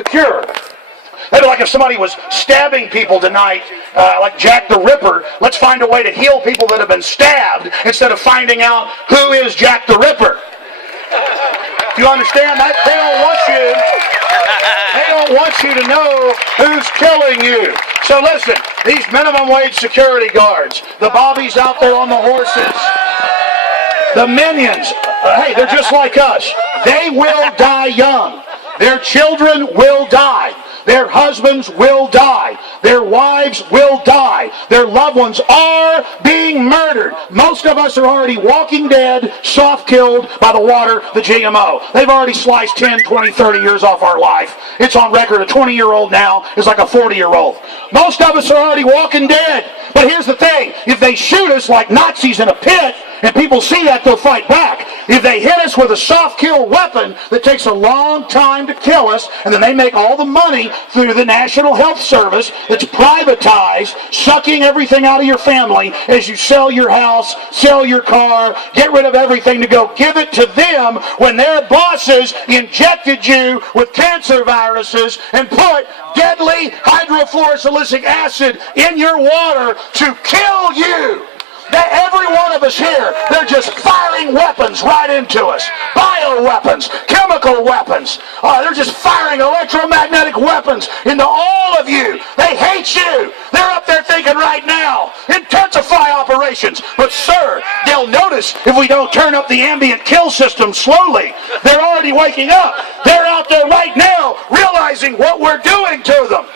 secure. Maybe like if somebody was stabbing people tonight, like Jack the Ripper, let's find a way to heal people that have been stabbed instead of finding out who is Jack the Ripper. Do you understand that? They don't want you to know who's killing you. So listen, these minimum wage security guards, the bobbies out there on the horses, the minions, hey, they're just like us. They will die young. Their children will die. Their husbands will die. Their wives will die. Their loved ones are being murdered. Most of us are already walking dead, soft-killed by the water, the GMO. They've already sliced 10, 20, 30 years off our life. It's on record. A 20-year-old now is like a 40-year-old. Most of us are already walking dead. But here's the thing. If they shoot us like Nazis in a pit, and people see that, they'll fight back. If they hit us with a soft-kill weapon that takes a long time to kill us, and then they make all the money through the National Health Service that's privatized, sucking everything out of your family as you sell your house, sell your car, get rid of everything to go give it to them when their bosses injected you with cancer viruses and put deadly hydrofluorosilicic acid in your water to kill you. That every one of us here, they're just firing weapons right into us. Bioweapons, chemical weapons. They're just firing electromagnetic weapons into all of you. They hate you. They're up there thinking right now, intensify operations. But sir, they'll notice if we don't turn up the ambient kill system slowly. They're already waking up. They're out there right now realizing what we're doing to them.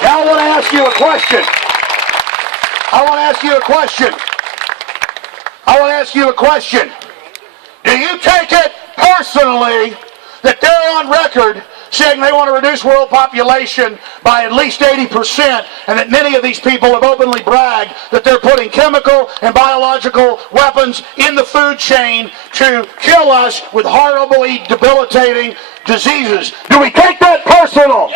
Now I want to ask you a question. Do you take it personally that they're on record saying they want to reduce world population by at least 80%, and that many of these people have openly bragged that they're putting chemical and biological weapons in the food chain to kill us with horribly debilitating diseases? Do we take that personal?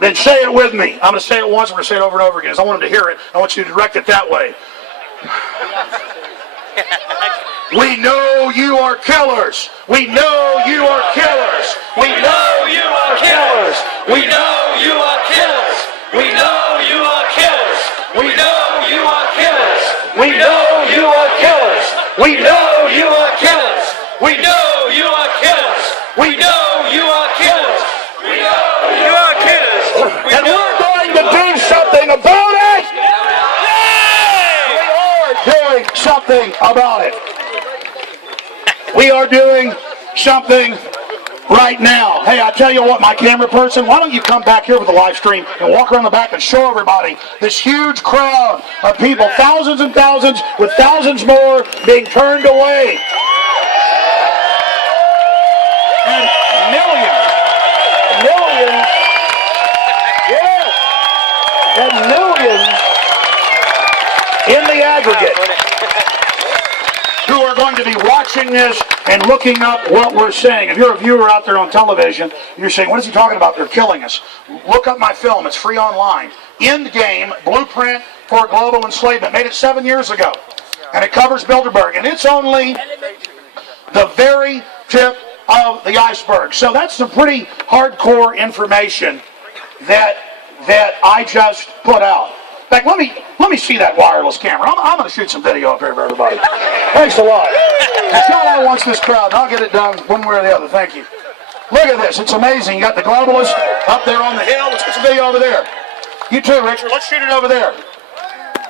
Then say it with me. I'm going to say it once, I'm going to say it over and over again. Because I want them to hear it. I want you to direct it that way. We know you are killers. We know you are killers. We know you are killers. We know you are killers. We know you are killers. We know you are killers. We know you are killers. We know you are killers. We know you are killers. We know you are killers. We know you are killers. And we're going to do something about it. We are doing something about it. We are doing something right now. Hey, I tell you what, my camera person, why don't you come back here with the live stream and walk around the back and show everybody this huge crowd of people, thousands and thousands, with thousands more being turned away. And millions in the aggregate who are going to be watching this and looking up what we're saying. If you're a viewer out there on television, you're saying, what is he talking about? They're killing us. Look up my film. It's free online. Endgame, Blueprint for Global Enslavement. Made it 7 years ago. And it covers Bilderberg. And it's only the very tip of the iceberg. So that's some pretty hardcore information that I just put out. In fact, let me see that wireless camera. I'm going to shoot some video up here for everybody. Thanks a lot. Shout out once this crowd, and I'll get it done one way or the other. Thank you. Look at this. It's amazing. You got the globalists up there on the hill. Let's get some video over there. You too, Richard. Let's shoot it over there.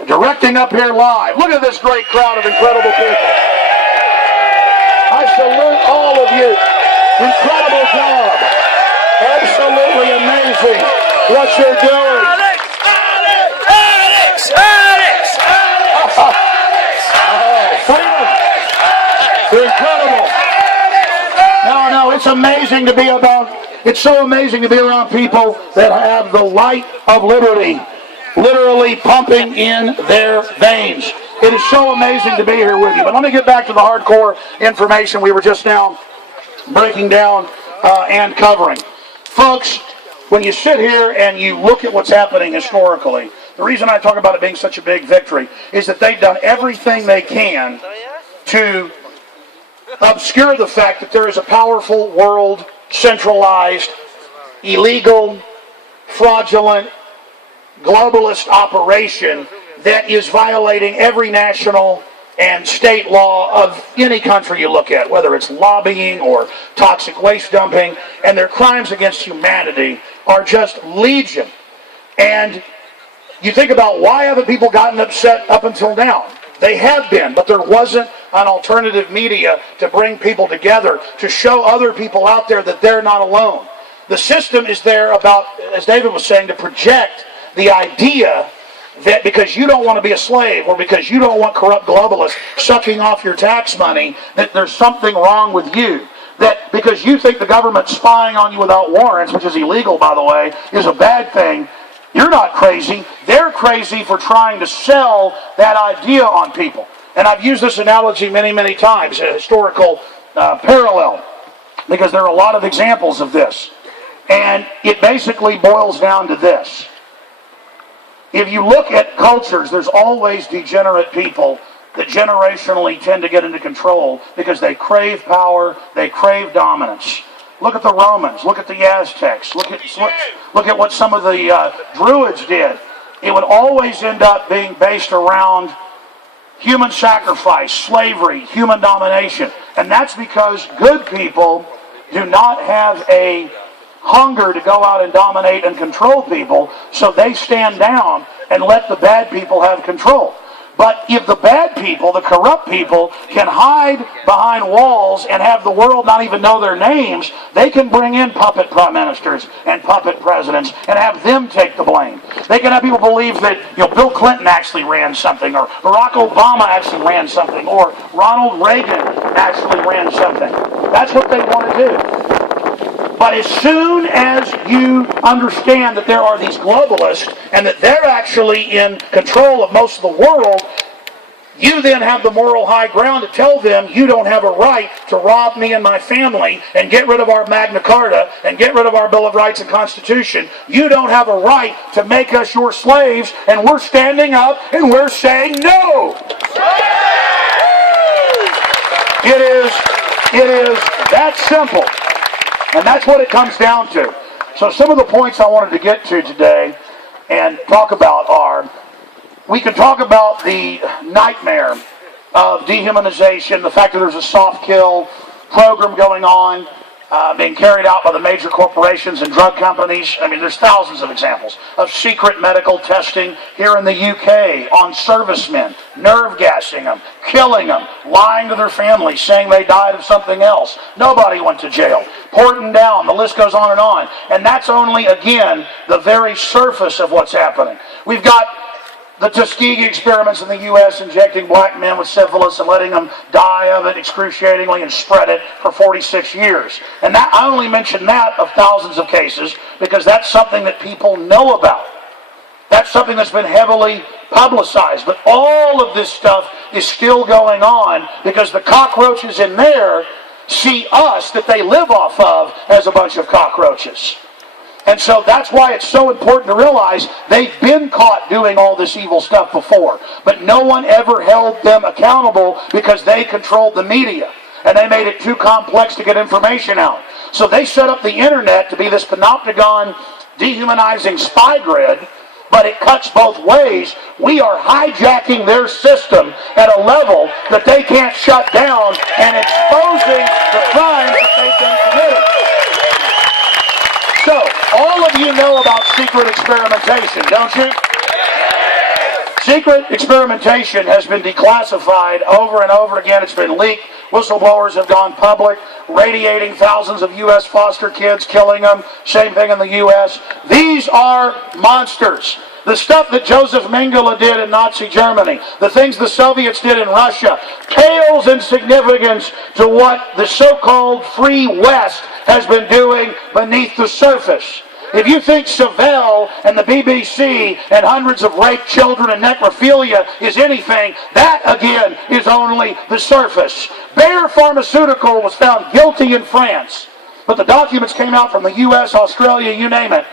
Directing up here live. Look at this great crowd of incredible people. I salute all of you. Incredible job. Absolutely amazing what you're doing. Freedom. They're incredible. No, it's amazing to be it's so amazing to be around people that have the light of liberty literally pumping in their veins. It is so amazing to be here with you. But let me get back to the hardcore information we were just now breaking down and covering. Folks, when you sit here and you look at what's happening historically, the reason I talk about it being such a big victory is that they've done everything they can to obscure the fact that there is a powerful world, centralized, illegal, fraudulent, globalist operation that is violating every national and state law of any country you look at, whether it's lobbying or toxic waste dumping, and their crimes against humanity are just legion. And you think about, why haven't people gotten upset up until now? They have been, but there wasn't an alternative media to bring people together, to show other people out there that they're not alone. The system is there about, as David was saying, to project the idea that because you don't want to be a slave, or because you don't want corrupt globalists sucking off your tax money, that there's something wrong with you. That because you think the government's spying on you without warrants, which is illegal, by the way, is a bad thing. You're not crazy. They're crazy for trying to sell that idea on people. And I've used this analogy many, many times, a historical parallel, because there are a lot of examples of this. And it basically boils down to this. If you look at cultures, there's always degenerate people that generationally tend to get into control because they crave power, they crave dominance. Look at the Romans, look at the Aztecs, look at what some of the Druids did. It would always end up being based around human sacrifice, slavery, human domination. And that's because good people do not have a hunger to go out and dominate and control people, so they stand down and let the bad people have control. But if the bad people, the corrupt people, can hide behind walls and have the world not even know their names, they can bring in puppet prime ministers and puppet presidents and have them take the blame. They can have people believe that Bill Clinton actually ran something, or Barack Obama actually ran something, or Ronald Reagan actually ran something. That's what they want to do. But as soon as you understand that there are these globalists and that they're actually in control of most of the world, you then have the moral high ground to tell them, you don't have a right to rob me and my family and get rid of our Magna Carta and get rid of our Bill of Rights and Constitution. You don't have a right to make us your slaves, and we're standing up and we're saying no. It is that simple. And that's what it comes down to. So some of the points I wanted to get to today and talk about are, we can talk about the nightmare of dehumanization, the fact that there's a soft kill program going on, being carried out by the major corporations and drug companies. I mean, there's thousands of examples of secret medical testing here in the UK on servicemen, nerve gassing them, killing them, lying to their families, saying they died of something else. Nobody went to jail. Porting down, the list goes on. And that's only, again, the very surface of what's happening. We've got the Tuskegee experiments in the U.S. injecting black men with syphilis and letting them die of it excruciatingly and spread it for 46 years. And that, I only mention that of thousands of cases because that's something that people know about. That's something that's been heavily publicized. But all of this stuff is still going on because the cockroaches in there see us that they live off of as a bunch of cockroaches. And so that's why it's so important to realize they've been caught doing all this evil stuff before. But no one ever held them accountable because they controlled the media. And they made it too complex to get information out. So they set up the internet to be this panopticon dehumanizing spy grid. But it cuts both ways. We are hijacking their system at a level that they can't shut down and exposing the crimes that they've been committing. So, all of you know about secret experimentation, don't you? Secret experimentation has been declassified over and over again. It's been leaked. Whistleblowers have gone public, radiating thousands of U.S. foster kids, killing them. Same thing in the U.S. These are monsters. The stuff that Joseph Mengele did in Nazi Germany, the things the Soviets did in Russia, pales in significance to what the so-called Free West has been doing beneath the surface. If you think Savelle and the BBC and hundreds of raped children and necrophilia is anything, that again is only the surface. Bayer Pharmaceutical was found guilty in France, but the documents came out from the U.S., Australia, you name it,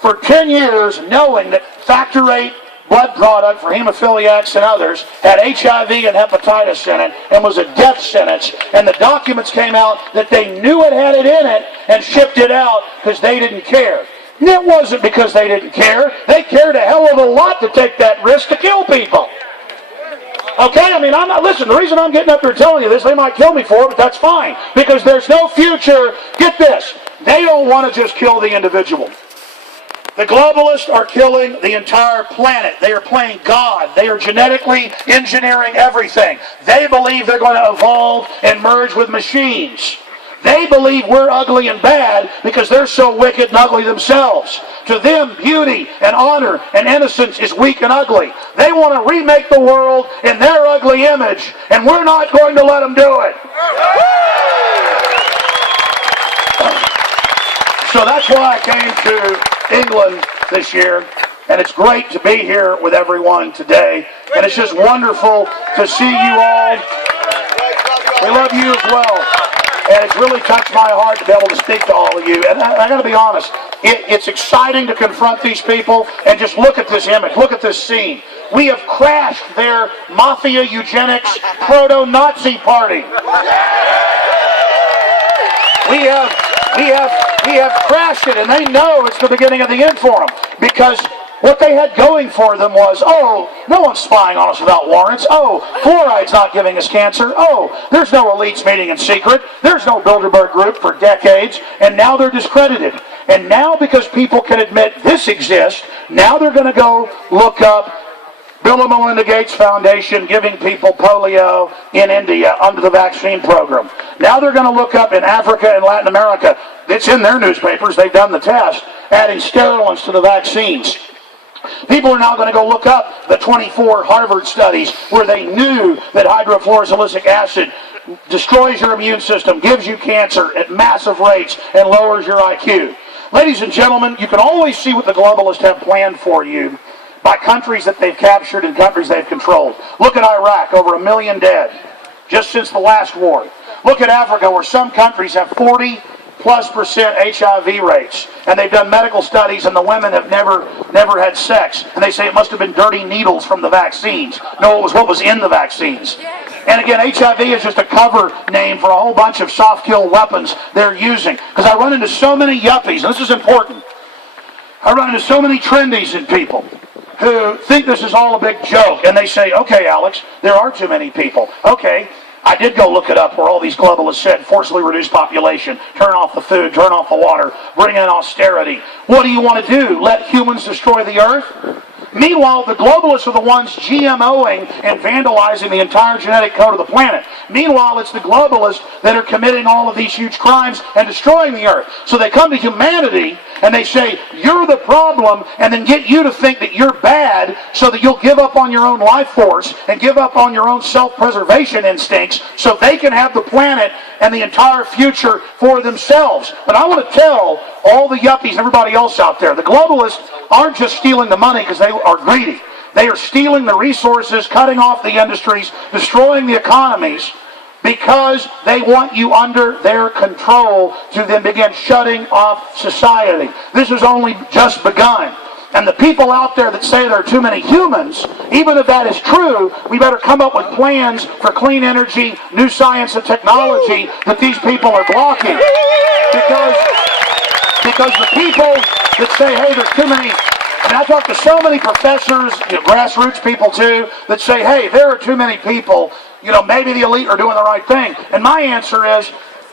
for 10 years knowing that Factor VIII blood product for hemophiliacs and others, had HIV and hepatitis in it, and was a death sentence. And the documents came out that they knew it had it in it and shipped it out because they didn't care. And it wasn't because they didn't care. They cared a hell of a lot to take that risk to kill people. Okay, I mean, I'm not, listen, the reason I'm getting up here telling you this, they might kill me for it, but that's fine. Because there's no future. Get this, they don't want to just kill the individual. The globalists are killing the entire planet. They are playing God. They are genetically engineering everything. They believe they're going to evolve and merge with machines. They believe we're ugly and bad because they're so wicked and ugly themselves. To them, beauty and honor and innocence is weak and ugly. They want to remake the world in their ugly image, and we're not going to let them do it. So that's why I came to England this year, and it's great to be here with everyone today, and it's just wonderful to see you all. We love you as well, and it's really touched my heart to be able to speak to all of you. And I got to be honest, it's exciting to confront these people and just look at this image, look at this scene. We have crashed their mafia eugenics proto-Nazi party. We have crashed it, and they know it's the beginning of the end for them, because what they had going for them was, oh, no one's spying on us without warrants. Oh, fluoride's not giving us cancer. Oh, there's no elites meeting in secret. There's no BilderBerg group for decades, and now they're discredited. And now, because people can admit this exists, now they're going to go look up Bill and Melinda Gates Foundation giving people polio in India under the vaccine program. Now they're going to look up in Africa and Latin America. It's in their newspapers. They've done the test, adding sterilants to the vaccines. People are now going to go look up the 24 Harvard studies where they knew that hydrofluorosilicic acid destroys your immune system, gives you cancer at massive rates, and lowers your IQ. Ladies and gentlemen, you can always see what the globalists have planned for you by countries that they've captured and countries they've controlled. Look at Iraq, over 1 million dead just since the last war. Look at Africa, where some countries have 40+% HIV rates, and they've done medical studies, and the women have never had sex, and they say it must have been dirty needles from the vaccines. No, it was what was in the vaccines. And again, HIV is just a cover name for a whole bunch of soft kill weapons they're using. Because I run into so many yuppies, and this is important. I run into so many trendies and people who think this is all a big joke, and they say, okay, Alex, there are too many people. Okay, I did go look it up where all these globalists said forcibly reduce population, turn off the food, turn off the water, bring in austerity. What do you want to do? Let humans destroy the earth? Meanwhile, the globalists are the ones GMOing and vandalizing the entire genetic code of the planet. Meanwhile, it's the globalists that are committing all of these huge crimes and destroying the earth. So they come to humanity and they say, you're the problem, and then get you to think that you're bad so that you'll give up on your own life force and give up on your own self-preservation instincts so they can have the planet and the entire future for themselves. But I want to tell all the yuppies and everybody else out there, the globalists aren't just stealing the money because they are greedy. They are stealing the resources, cutting off the industries, destroying the economies, because they want you under their control to then begin shutting off society. This has only just begun. And the people out there that say there are too many humans, even if that is true, we better come up with plans for clean energy, new science and technology that these people are blocking. Because the people that say, hey, there's too many, and I talk to so many professors, grassroots people too, that say, hey, there are too many people, maybe the elite are doing the right thing. And my answer is,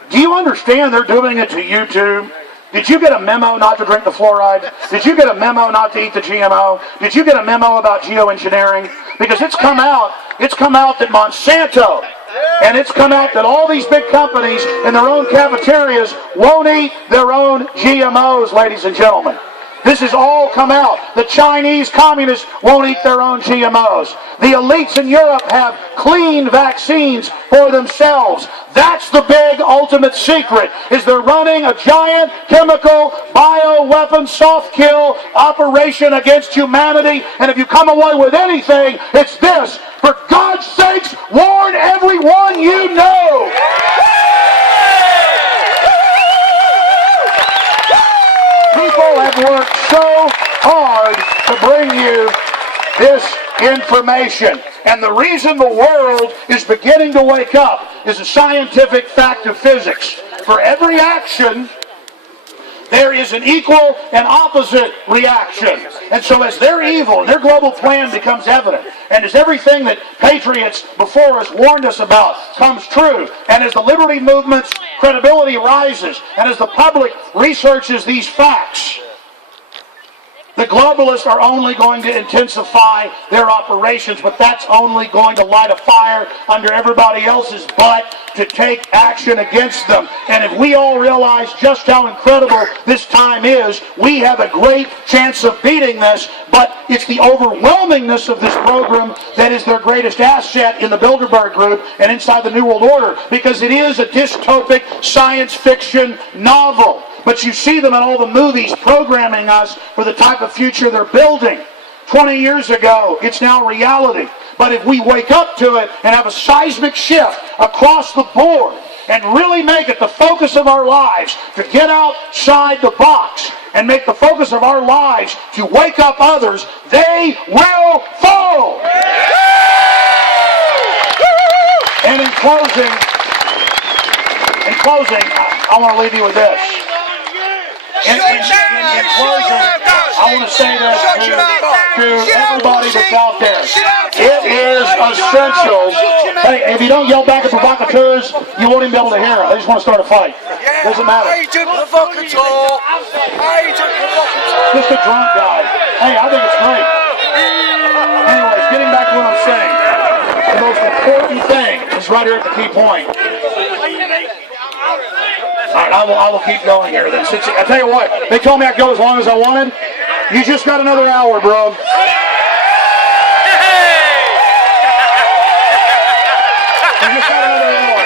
do you understand they're doing it to you too? Did you get a memo not to drink the fluoride? Did you get a memo not to eat the GMO? Did you get a memo about geoengineering? Because it's come out that Monsanto, and it's come out that all these big companies in their own cafeterias won't eat their own GMOs, ladies and gentlemen. This has all come out. The Chinese communists won't eat their own GMOs. The elites in Europe have clean vaccines for themselves. That's the big ultimate secret, is they're running a giant chemical bioweapon soft kill operation against humanity. And if you come away with anything, it's this: for God's sakes, warn everyone you know. People have worked so hard to bring you this information. And the reason the world is beginning to wake up is a scientific fact of physics. For every action, there is an equal and opposite reaction. And so as their evil and their global plan becomes evident, and as everything that patriots before us warned us about comes true, and as the liberty movement's credibility rises, and as the public researches these facts, the globalists are only going to intensify their operations, but that's only going to light a fire under everybody else's butt to take action against them. And if we all realize just how incredible this time is, we have a great chance of beating this, but it's the overwhelmingness of this program that is their greatest asset in the Bilderberg group and inside the New World Order, because it is a dystopic science fiction novel. But you see them in all the movies programming us for the type of future they're building. 20 years ago, it's now reality. But if we wake up to it and have a seismic shift across the board and really make it the focus of our lives to get outside the box and make the focus of our lives to wake up others, they will fall. And in closing, I want to leave you with this. In closing, I want to say this to everybody that's out there. It is essential. Hey, if you don't yell back at provocateurs, you won't even be able to hear them. They just want to start a fight. Doesn't matter. Just a drunk guy. Hey, I think it's great. Anyways, getting back to what I'm saying. The most important thing is right here at the key point. All right, I will keep going here then. I tell you what, they told me I could go as long as I wanted. You just got another hour, bro. You just got another hour.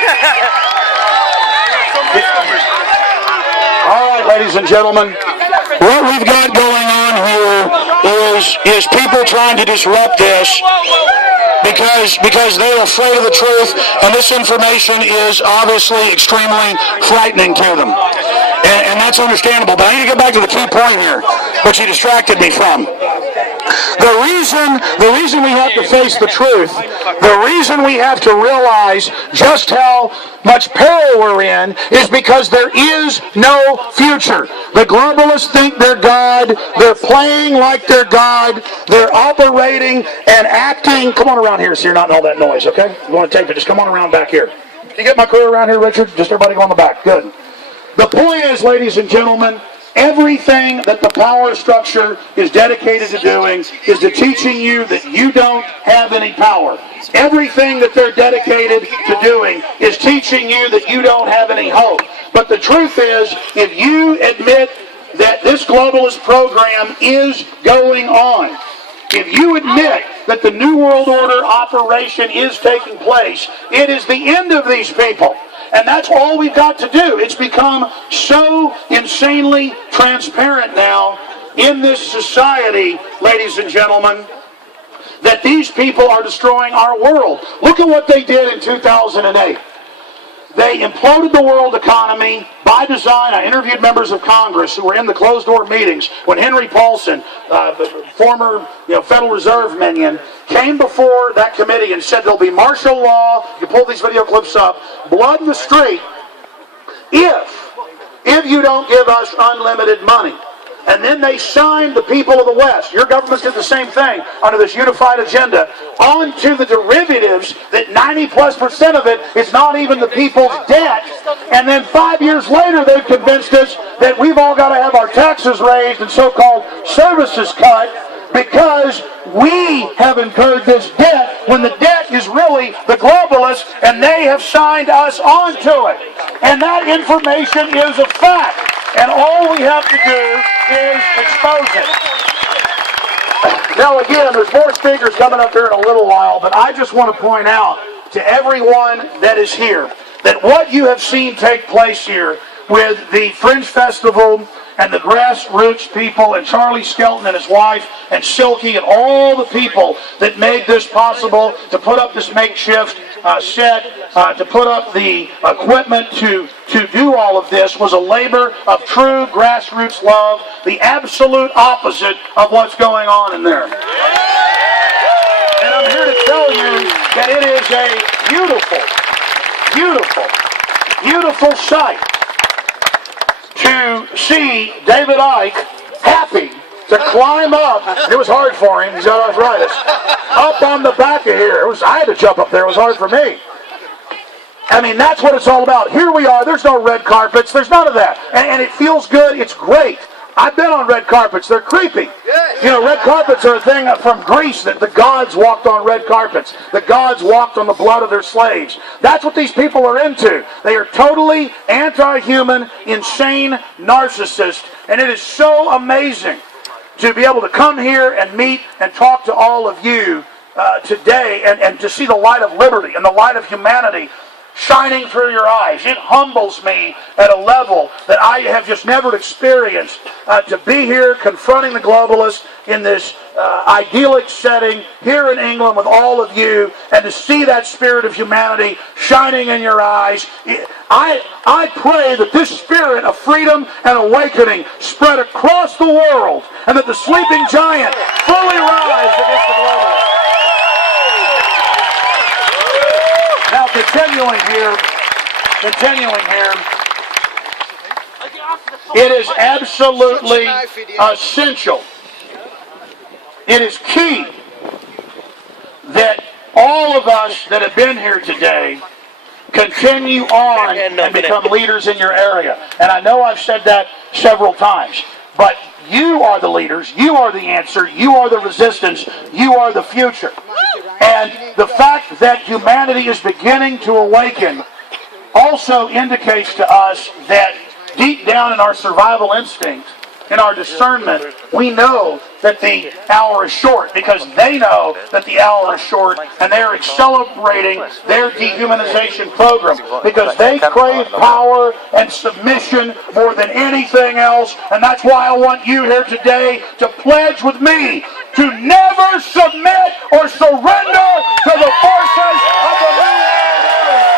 All right, ladies and gentlemen, what we've got going on here is people trying to disrupt this. Because they're afraid of the truth, and this information is obviously extremely frightening to them. And that's understandable. But I need to get back to the key point here, which you distracted me from. The reason we have to face the truth, the reason we have to realize just how much peril we're in is because there is no future. The globalists think they're God. They're playing like they're God. They're operating and acting. Come on around here so you're not in all that noise, okay? You want to tape it, just come on around back here. Can you get my crew around here, Richard? Just everybody go on the back. Good. The point is, ladies and gentlemen, everything that the power structure is dedicated to doing is to teaching you that you don't have any power. Everything that they're dedicated to doing is teaching you that you don't have any hope. But the truth is, if you admit that this globalist program is going on, if you admit that the New World Order operation is taking place, it is the end of these people. And that's all we've got to do. It's become so insanely transparent now in this society, ladies and gentlemen, that these people are destroying our world. Look at what they did in 2008. They imploded the world economy by design. I interviewed members of Congress who were in the closed-door meetings when Henry Paulson, the former Federal Reserve minion, came before that committee and said there'll be martial law. You pull these video clips up. Blood in the street if you don't give us unlimited money. And then they signed the people of the West. Your governments did the same thing under this unified agenda onto the derivatives that 90+% of it is not even the people's debt. And then 5 years later, they've convinced us that we've all got to have our taxes raised and so-called services cut because we have incurred this debt when the debt is really the globalists and they have signed us onto it. And that information is a fact. And all we have to do is expose it. Now again, there's more speakers coming up here in a little while, but I just want to point out to everyone that is here that what you have seen take place here with the Fringe Festival and the grassroots people and Charlie Skelton and his wife and Silky and all the people that made this possible to put up this makeshift set, to put up the equipment to do all of this was a labor of true grassroots love, the absolute opposite of what's going on in there. that it is a beautiful, beautiful, beautiful sight to see David Icke happy to climb up. It was hard for him. He's got arthritis. Up on the back of here. I had to jump up there. It was hard for me. I mean, that's what it's all about. Here we are. There's no red carpets. There's none of that. And it feels good. It's great. I've been on red carpets. They're creepy. You know, red carpets are a thing from Greece that the gods walked on red carpets. The gods walked on the blood of their slaves. That's what these people are into. They are totally anti-human, insane narcissists. And it is so amazing to be able to come here and meet and talk to all of you today and to see the light of liberty and the light of humanity shining through your eyes. It humbles me at a level that I have just never experienced to be here confronting the globalists in this idyllic setting here in England with all of you and to see that spirit of humanity shining in your eyes. I pray that this spirit of freedom and awakening spread across the world and that the sleeping giant fully rise against the globalists. Now, continuing here, it is absolutely essential. It is key that all of us that have been here today continue on and become leaders in your area. And I know I've said that several times, but you are the leaders, you are the answer, you are the resistance, you are the future. And the fact that humanity is beginning to awaken also indicates to us that deep down in our survival instinct, in our discernment, we know that the hour is short because they know that the hour is short and they're accelerating their dehumanization program because they crave power and submission more than anything else. And that's why I want you here today to pledge with me to never submit or surrender to the forces of the New World Order.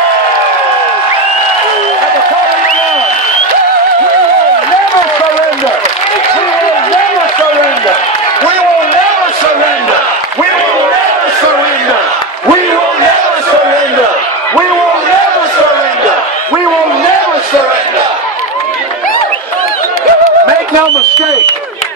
At the top of your lungs, we will never surrender. We will never surrender. We will never surrender. We will never surrender. We will never surrender. We will never surrender. We will never surrender. Make no mistake,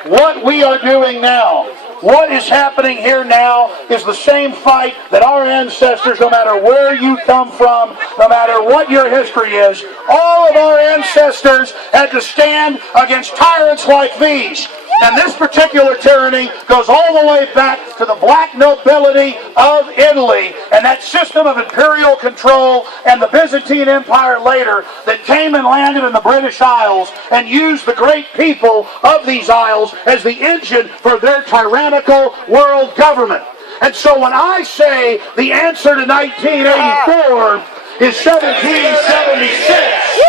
what we are doing now, what is happening here now is the same fight that our ancestors, no matter where you come from, no matter what your history is, all of our ancestors had to stand against tyrants like these. And this particular tyranny goes all the way back to the black nobility of Italy and that system of imperial control and the Byzantine Empire later that came and landed in the British Isles and used the great people of these isles as the engine for their tyrannical world government. And so when I say the answer to 1984 is 1776,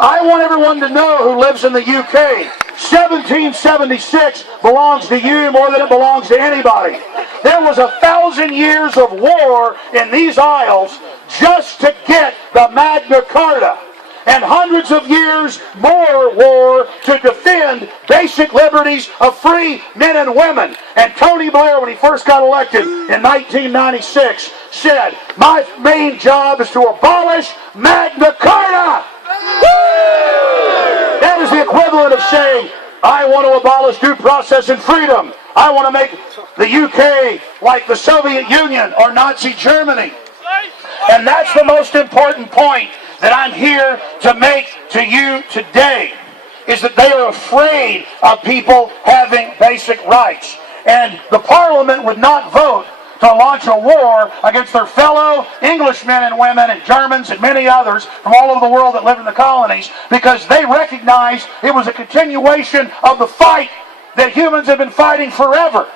I want everyone to know who lives in the UK, 1776 belongs to you more than it belongs to anybody. There was 1,000 years of war in these isles just to get the Magna Carta. And hundreds of years more war to defend basic liberties of free men and women. And Tony Blair, when he first got elected in 1996, said, my main job is to abolish Magna Carta. That is the equivalent of saying, I want to abolish due process and freedom. I want to make the UK like the Soviet Union or Nazi Germany. And that's the most important point that I'm here to make to you today, is that they are afraid of people having basic rights. And the Parliament would not vote to launch a war against their fellow Englishmen and women and Germans and many others from all over the world that lived in the colonies because they recognized it was a continuation of the fight that humans have been fighting forever.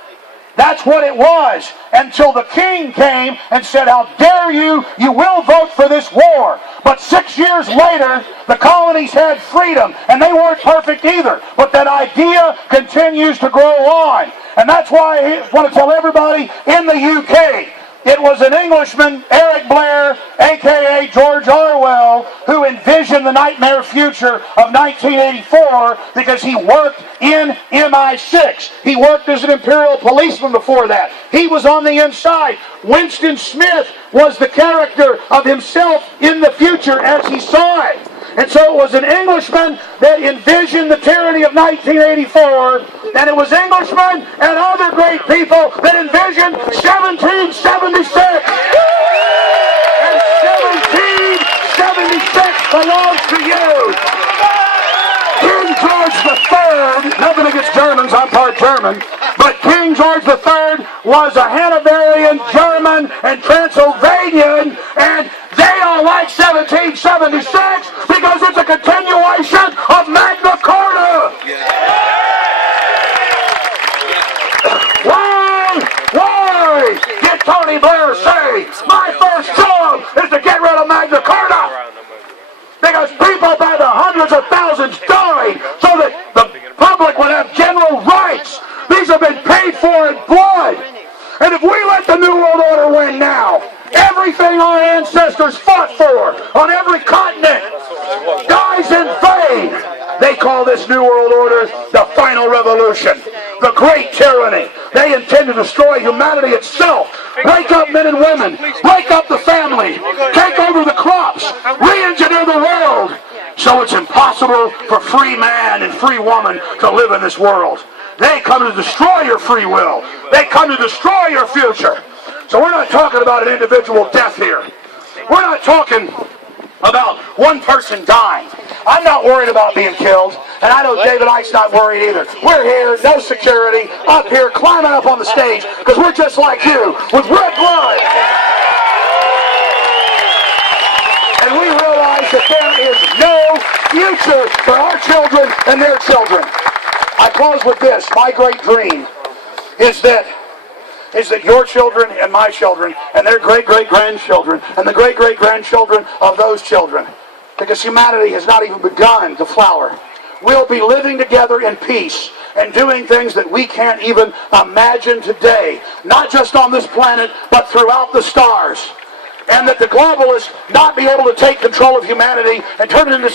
That's what it was until the king came and said, how dare you, you will vote for this war. But 6 years later, the colonies had freedom, and they weren't perfect either. But that idea continues to grow on. And that's why I want to tell everybody in the UK, It was an Englishman, Eric Blair, a.k.a. George Orwell, who envisioned the nightmare future of 1984 because he worked in MI6. He worked as an imperial policeman before that. He was on the inside. Winston Smith was the character of himself in the future as he saw it. And so it was an Englishman that envisioned the tyranny of 1984, and it was Englishmen and other great people that envisioned 1776. And 1776 belongs to you. King George III, nothing against Germans, I'm part German, but King George III was a Hanoverian, German, and Transylvanian, and they all like 1776 because it's a continuation of Magna Carta. Why did Tony Blair say, my first job is to get rid of Magna Carta? Because people by the hundreds of thousands died so that the public would have general rights. These have been paid for in blood. And if we let the New World Order win now, everything our ancestors fought for on every continent dies in vain. They call this New World Order the final revolution, the great tyranny. They intend to destroy humanity itself, break up men and women, break up the family, take over the crops, re-engineer the world, so it's impossible for free man and free woman to live in this world. They come to destroy your free will. They come to destroy your future. So we're not talking about an individual death here. We're not talking about one person dying. I'm not worried about being killed, and I know David Icke's not worried either. We're here, no security, up here, climbing up on the stage, because we're just like you, with red blood. And we realize that there is no future for our children and their children. I close with this. My great dream is that your children and my children and their great-great-grandchildren and the great-great-grandchildren of those children, because humanity has not even begun to flower, will be living together in peace and doing things that we can't even imagine today, not just on this planet, but throughout the stars. And that the globalists not be able to take control of humanity and turn it into